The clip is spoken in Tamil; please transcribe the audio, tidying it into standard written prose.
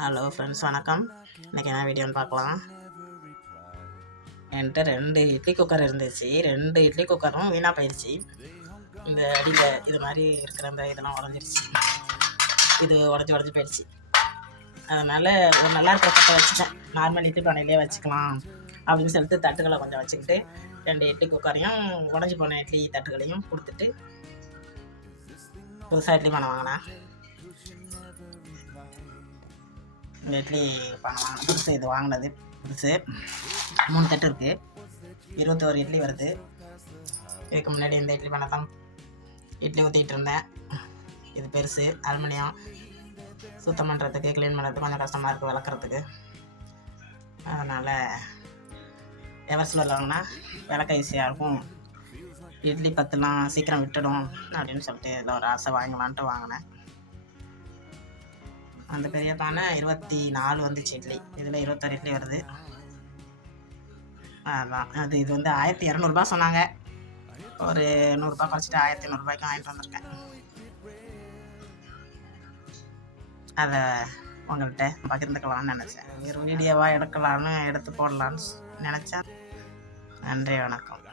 ஹலோ ஃப்ரெண்ட்ஸ், வணக்கம். இன்றைக்கி என்ன வீடியோன்னு பார்க்கலாம். என்கிட்ட 2 இட்லி குக்கர் இருந்துச்சு. 2 இட்லி குக்கரும் வீணாக போயிடுச்சு. இந்த அடியில் இது மாதிரி இருக்கிற இந்த இதெல்லாம் உடஞ்சிருச்சு. இது உடஞ்சி போயிடுச்சு. அதனால் ஒரு நல்லா இருக்கிற தட்டை வச்சுட்டேன். நார்மல் இட்லி பானையிலே வச்சுக்கலாம் அப்படின்னு சொல்லிட்டு தட்டுகளை கொஞ்சம் வச்சுக்கிட்டு 2 இட்லி குக்கரையும் உடஞ்சி போன இட்லி தட்டுகளையும் கொடுத்துட்டு புதுசாக இட்லி பானை வாங்கினேன். இந்த இட்லி பானை வாங்கினேன் புதுசு. இது வாங்கினது புதுசு. 3 தட்டு இருக்குது. 21 இட்லி வருது. இதுக்கு முன்னாடி இந்த இட்லி பானை தான் இட்லி ஊற்றிக்கிட்டு இருந்தேன். இது பெருசு, அலுமினியம். சுத்தம் பண்ணுறதுக்கு, க்ளீன் பண்ணுறதுக்கு கொஞ்சம் கஷ்டமாக இருக்குது விளக்குறதுக்கு. அதனால் எவர்சிலர் வாங்கினா விளக்க ஈஸியாக இருக்கும். இட்லி பத்துலாம் சீக்கிரம் விட்டுடும் அப்படின்னு சொல்லிட்டு இதில் ஒரு ஆசை வாங்கலான்ட்டு வாங்கினேன். அந்த பெரிய பானை 24 வந்துச்சு இட்லி. இதில் 21 இட்லி வருது. அதான் இது வந்து 1200 சொன்னாங்க. ஒரு 100 குறைச்சிட்டு 1100 வாங்கிட்டு வந்திருக்கேன். அதை உங்கள்கிட்ட பகிர்ந்துக்கலாம்னு நினச்சேன். ஒரு வீடியோவாக எடுக்கலான்னு எடுத்து போடலான்னு நினச்சேன். நன்றி, வணக்கம்.